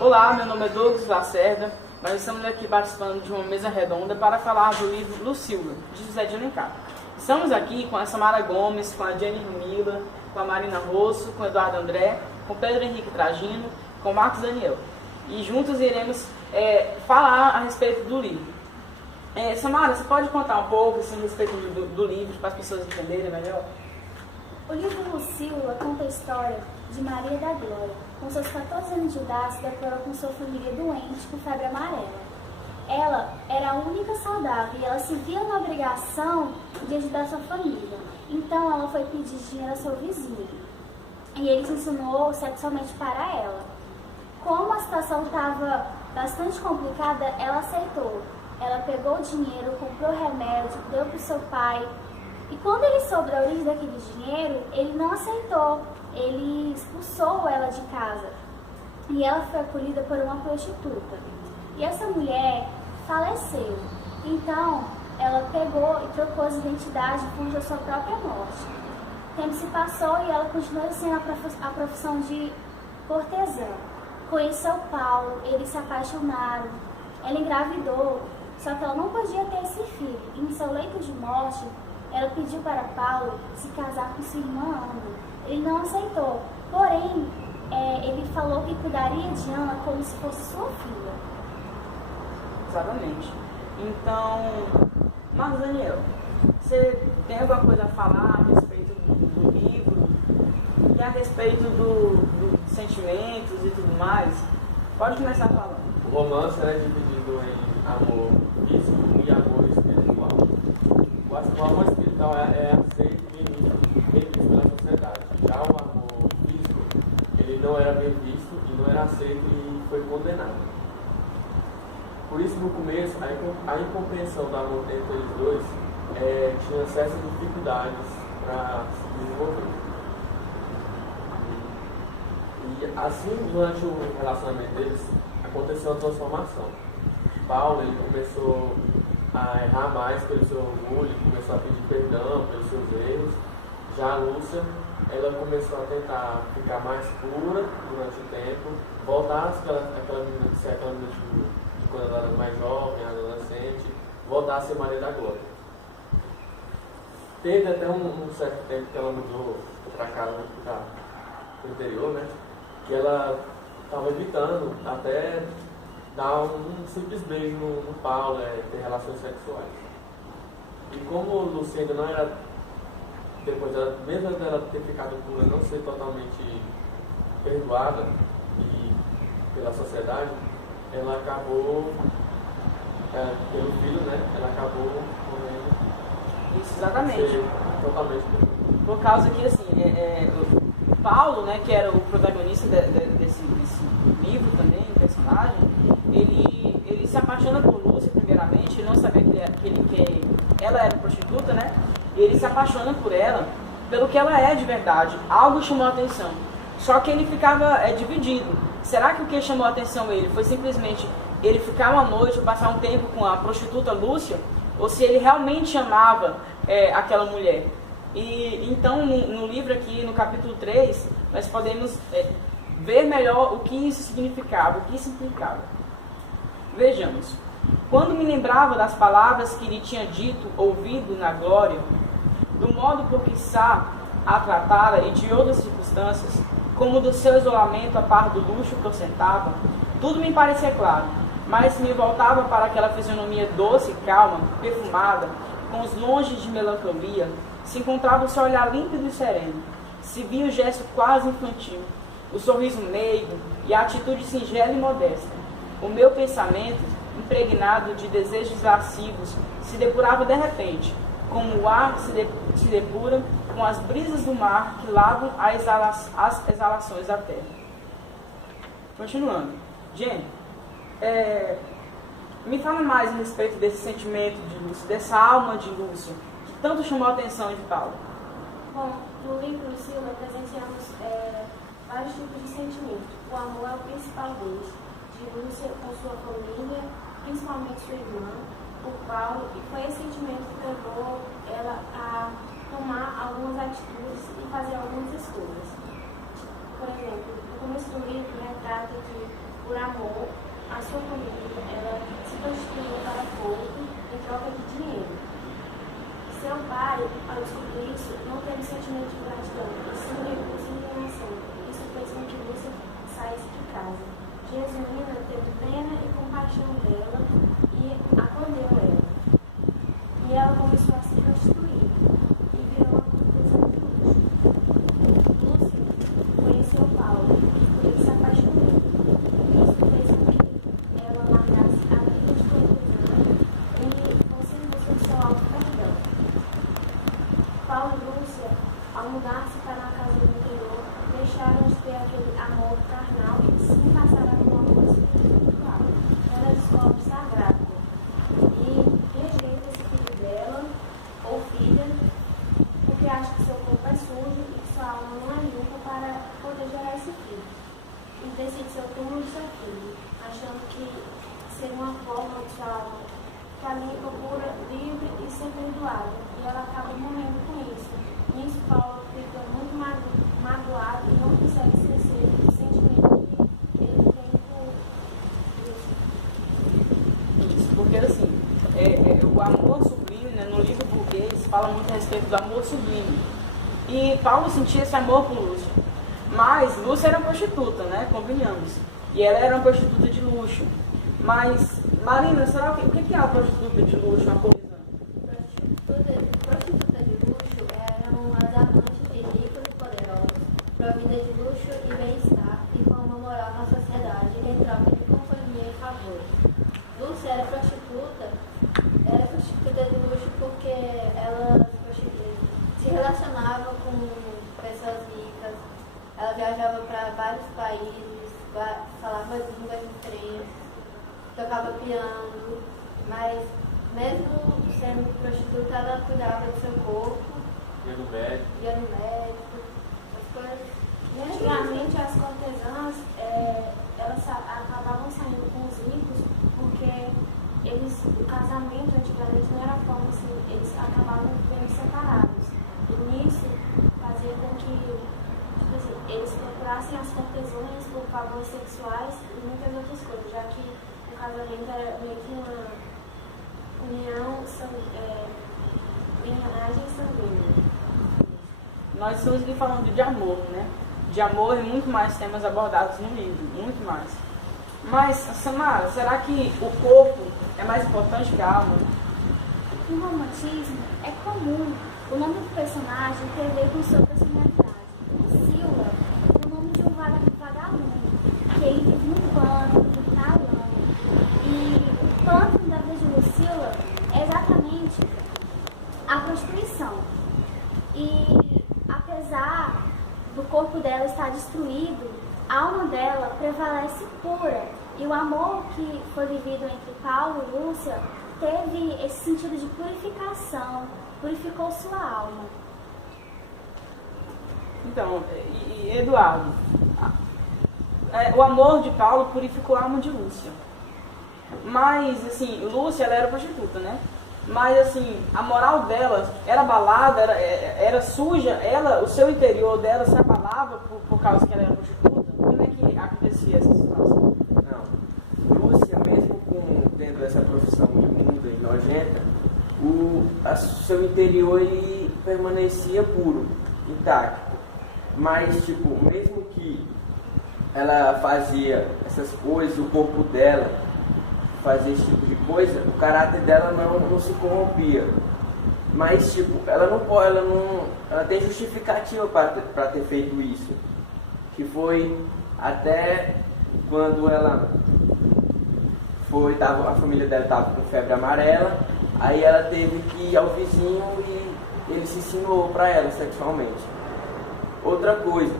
Olá, meu nome é Douglas Lacerda. Nós estamos aqui participando de uma mesa redonda para falar do livro Lucila, de José de Alencar. Estamos aqui com a Samara Gomes, com a Jenny Rumila, com a Marina Rosso, com o Eduardo André, com o Pedro Henrique Tragino, com o Marcos Daniel. E juntos iremos falar a respeito do livro. Samara, você pode contar um pouco assim, a respeito do livro, para as pessoas entenderem melhor? O livro Lucila conta a história de Maria da Glória. Com seus 14 anos de idade, se deparou com sua família doente com febre amarela. Ela era a única saudável e ela se via na obrigação de ajudar sua família. Então ela foi pedir dinheiro ao seu vizinho. E ele se ensinou sexualmente para ela. Como a situação estava bastante complicada, ela aceitou. Ela pegou o dinheiro, comprou remédio, deu para o seu pai. E quando ele soube da origem daquele dinheiro, ele não aceitou. Ele expulsou ela de casa. E ela foi acolhida por uma prostituta. E essa mulher faleceu. Então, ela pegou e trocou as identidades por a sua própria morte. O tempo se passou e ela continuou exercendo a profissão de cortesã. Conheceu Paulo, eles se apaixonaram. Ela engravidou, só que ela não podia ter esse filho. E em seu leito de morte, ela pediu para Paulo se casar com sua irmã Ana. Ele não aceitou, porém, ele falou que cuidaria de Ana como se fosse sua filha. Exatamente. Então, Marcos Daniel, você tem alguma coisa a falar a respeito do livro? E a respeito dos sentimentos e tudo mais? Pode começar falando. O romance é dividido em amor físico e amor espiritual. O amor espiritual é aceito e bem visto pela sociedade. Já o amor físico, ele não era bem visto e não era aceito e foi condenado. Por isso, no começo, a incompreensão do amor entre eles dois tinha certas dificuldades para se desenvolver. E assim, durante o relacionamento deles, aconteceu a transformação. Paulo, ele começou a errar mais pelo seu orgulho, começou a pedir perdão pelos seus erros. Já a Lúcia, ela começou a tentar ficar mais pura durante o tempo, voltar a ser aquela menina de quando ela era mais jovem, adolescente, voltar a ser Maria da Glória. Teve até um certo tempo que ela mudou para casa, para o interior, né? Que ela estava evitando até dar um simples beijo no Paulo, ter relações sexuais. E como Lúcia ainda não era, depois dela, mesmo dela ter ficado pura, não ser totalmente perdoada pela sociedade, ela acabou, pelo filho, né? Ela acabou morrendo. Isso, exatamente. Totalmente. Por causa que, assim, o Paulo, né, que era o protagonista desse livro também, o personagem, ele se apaixona por Lúcia, primeiramente. Ele não sabia que ela era prostituta, né? E ele se apaixona por ela, pelo que ela é de verdade. Algo chamou a atenção. Só que ele ficava dividido. Será que o que chamou a atenção ele foi simplesmente ele ficar uma noite ou passar um tempo com a prostituta Lúcia? Ou se ele realmente amava aquela mulher? E então, no livro aqui, no capítulo 3, nós podemos ver melhor o que isso significava, o que isso implicava. Vejamos. Quando me lembrava das palavras que lhe tinha dito, ouvido na glória, do modo por que Sá a tratara e de outras circunstâncias, como do seu isolamento a par do luxo que ostentava, tudo me parecia claro, mas me voltava para aquela fisionomia doce, calma, perfumada, com os longes de melancolia, se encontrava o seu olhar límpido e sereno, se via o gesto quase infantil, o sorriso meigo e a atitude singela e modesta. O meu pensamento, impregnado de desejos lascivos, se depurava de repente, como o ar se depura com as brisas do mar que lavam as exalações da terra. Continuando. Jenny, me fala mais a respeito desse sentimento de Lúcia, dessa alma de Lúcia, que tanto chamou a atenção de Paulo. Bom, no livro Lucila presenciamos vários tipos de sentimento. O amor é o principal deles, de Lúcia com sua família, principalmente sua irmã, por Paulo, e foi esse sentimento que levou ela a tomar algumas atitudes e fazer algumas escolhas. Por exemplo, no começo do livro, trata que por amor, a sua família ela se prostituiu para pouco em troca de dinheiro. Seu pai, ao descobrir isso, não teve sentimento de gratidão, e sim repulsa e indignação. Isso fez com que Lúcia saísse de casa. Jesuína teve pena e compaixão dela e acolheu ela. E ela começou a se prostituir e virou uma cortesã de luxo. Lúcia conheceu Paulo e por ele se apaixonou. Isso fez com que ela largasse a vida de cortesã e fosse em busca do seu alto perdão. Paulo e Lúcia, ao mudar-se para a casa do interior, deixaram de ter aquele amor carnal e sim passaram a um amor espiritual. Ela descobre sagrado e rejeita esse filho dela ou filha porque acha que seu corpo é sujo e que sua alma não é limpa para poder gerar esse filho. E decide seu túmulo de seu filho, achando que seria uma forma de sua alma caminho pura, livre e ser perdoada. E ela acaba morrendo com isso. Nisso, Paulo fica muito magoado e não consegue esquecer o sentimento que ele tem por isso. Isso, porque assim, o amor sublime, né, no livro burguês, fala muito a respeito do amor sublime. E Paulo sentia esse amor por Lúcia. Mas Lúcia era uma prostituta, né, convenhamos. E ela era uma prostituta de luxo. Mas, Marina, será o que é a prostituta de luxo? Uma coisa? Prostituta de luxo eram as amantes de ricos e poderosos, providas de luxo e bem-estar e com uma moral na sociedade em troca de companhia e favor. Lúcia era prostituta de luxo porque ela se relacionava com pessoas ricas, ela viajava para vários países, falava línguas diferentes, tocava piano, mas mesmo sendo prostituta, ela cuidava do seu corpo, ia no médico, as coisas. E antigamente as cortesãs elas acabavam saindo com os ricos porque o casamento antigamente não era forma assim, eles acabavam vivendo separados. E nisso fazia com que tipo assim, eles procurassem as cortesãs por favores sexuais e muitas outras coisas, já que o casamento era meio que uma linhagem sanguínea. Nós estamos aqui falando de amor, né? De amor e muito mais temas abordados no livro, muito mais. Mas, Samara, será que o corpo é mais importante que a alma? No romantismo, é comum o nome do personagem ter a ver com sua personalidade. Lucila, o nome de um vagabundo, que ele vive no pântano, no talão. E o pântano da vida de Lucila é exatamente a prostituição. E apesar do corpo dela estar destruído, a alma dela prevalece pura. E o amor que foi vivido entre Paulo e Lúcia teve esse sentido de purificação, purificou sua alma. Então, Eduardo, o amor de Paulo purificou a alma de Lúcia. Mas, assim, Lúcia, ela era prostituta, né? Mas, assim, a moral dela era abalada, era suja, o seu interior dela se abalava por causa que ela era prostituta. Como é que acontecia essa situação? Não. Lúcia, mesmo tendo essa profissão imunda e nojenta, seu interior ele permanecia puro, intacto. Mas, tipo, mesmo que ela fazia essas coisas, o corpo dela fazia esse tipo de coisa, o caráter dela não se corrompia. Mas, tipo, ela tem justificativa para ter feito isso. Que foi até quando ela a família dela estava com febre amarela, aí ela teve que ir ao vizinho e ele se insinuou para ela sexualmente. Outra coisa,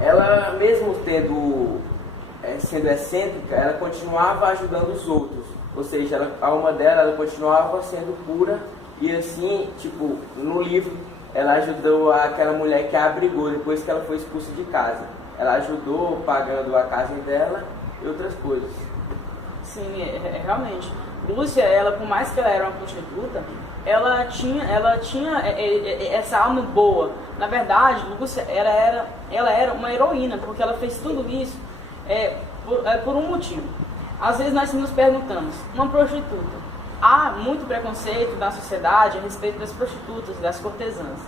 ela mesmo sendo excêntrica, ela continuava ajudando os outros, ou seja, a alma dela ela continuava sendo pura e assim, tipo, no livro ela ajudou aquela mulher que a abrigou depois que ela foi expulsa de casa. Ela ajudou pagando a casa dela e outras coisas. Sim, realmente. Lúcia, ela, por mais que ela era uma prostituta, ela tinha essa alma boa. Na verdade, Lúcia, ela era uma heroína, porque ela fez tudo isso por um motivo. Às vezes nós nos perguntamos, uma prostituta, há muito preconceito da sociedade a respeito das prostitutas, das cortesãs.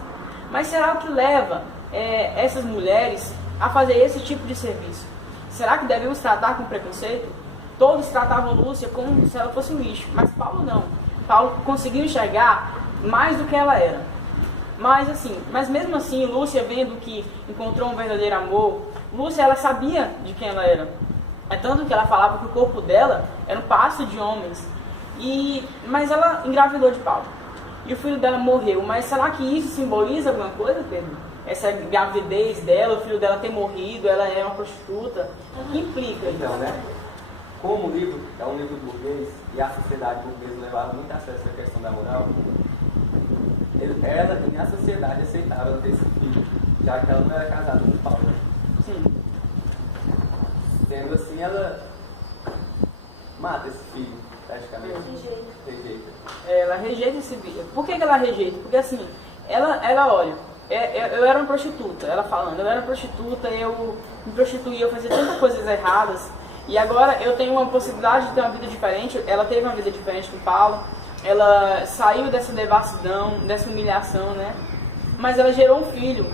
Mas será o que leva essas mulheres a fazer esse tipo de serviço? Será que devemos tratar com preconceito? Todos tratavam Lúcia como se ela fosse um lixo, mas Paulo não. Paulo conseguiu enxergar mais do que ela era. Mas mesmo assim, Lúcia, vendo que encontrou um verdadeiro amor, Lúcia, ela sabia de quem ela era. É tanto que ela falava que o corpo dela era um pasto de homens. Mas ela engravidou de Paulo. E o filho dela morreu. Mas será que isso simboliza alguma coisa, Pedro? Essa gravidez dela, o filho dela ter morrido, ela é uma prostituta. O que implica? Então, né? Como o livro é um livro burguês e a sociedade burguesa levava muito a sério essa questão da moral, ela e a sociedade aceitaram ter esse filho, já que ela não era casada com Paulo. Sim. Sendo assim, ela mata esse filho, praticamente. Rejeita. Ela rejeita esse filho. Por que ela rejeita? Porque assim, ela olha, eu era uma prostituta, ela falando, eu era uma prostituta, eu me prostituía, eu fazia tantas coisas erradas, e agora eu tenho uma possibilidade de ter uma vida diferente. Ela teve uma vida diferente do Paulo, ela saiu dessa devassidão, dessa humilhação, né? Mas ela gerou um filho,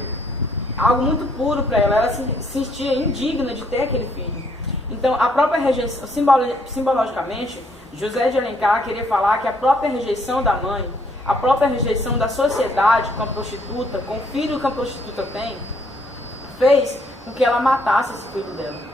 algo muito puro para ela se sentia indigna de ter aquele filho. Então, a própria rejeição, simbologicamente, José de Alencar queria falar que a própria rejeição da mãe, a própria rejeição da sociedade com a prostituta, com o filho que a prostituta tem, fez com que ela matasse esse filho dela.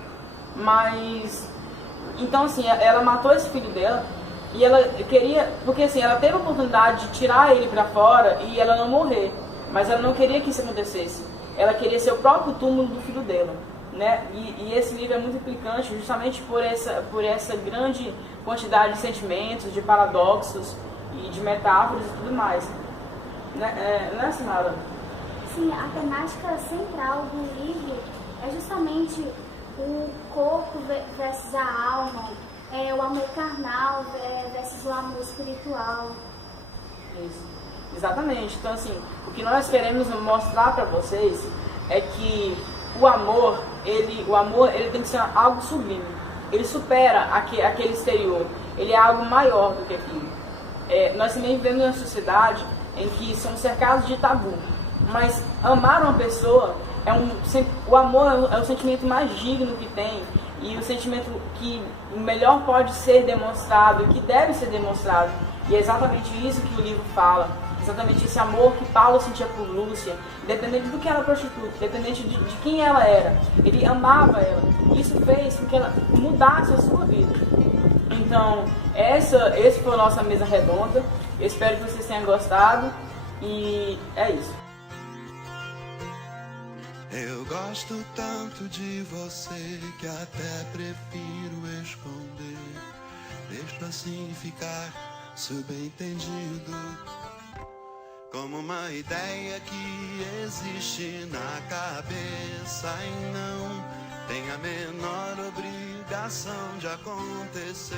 Então assim, ela matou esse filho dela e ela queria, porque assim, ela teve a oportunidade de tirar ele para fora e ela não morrer, mas ela não queria que isso acontecesse. Ela queria ser o próprio túmulo do filho dela, né? E esse livro é muito implicante justamente por essa grande quantidade de sentimentos, de paradoxos e de metáforas e tudo mais. Né, Sinara? Sim, a temática central do livro é justamente o corpo versus a alma, o amor carnal versus o amor espiritual. Isso, exatamente. Então assim, o que nós queremos mostrar para vocês é que o amor ele tem que ser algo sublime. Ele supera aquele exterior. Ele é algo maior do que aquilo. Nós também vivemos uma sociedade em que somos cercados de tabu. Mas amar uma pessoa o amor é o sentimento mais digno que tem e o sentimento que melhor pode ser demonstrado e que deve ser demonstrado. E é exatamente isso que o livro fala. Exatamente esse amor que Paulo sentia por Lúcia, independente do que ela prostituta, independente de quem ela era, ele amava ela. Isso fez com que ela mudasse a sua vida. Então, esse foi a nossa mesa redonda. Eu espero que vocês tenham gostado e é isso. Eu gosto tanto de você que até prefiro esconder. Deixo assim ficar subentendido, como uma ideia que existe na cabeça e não tem a menor obrigação de acontecer.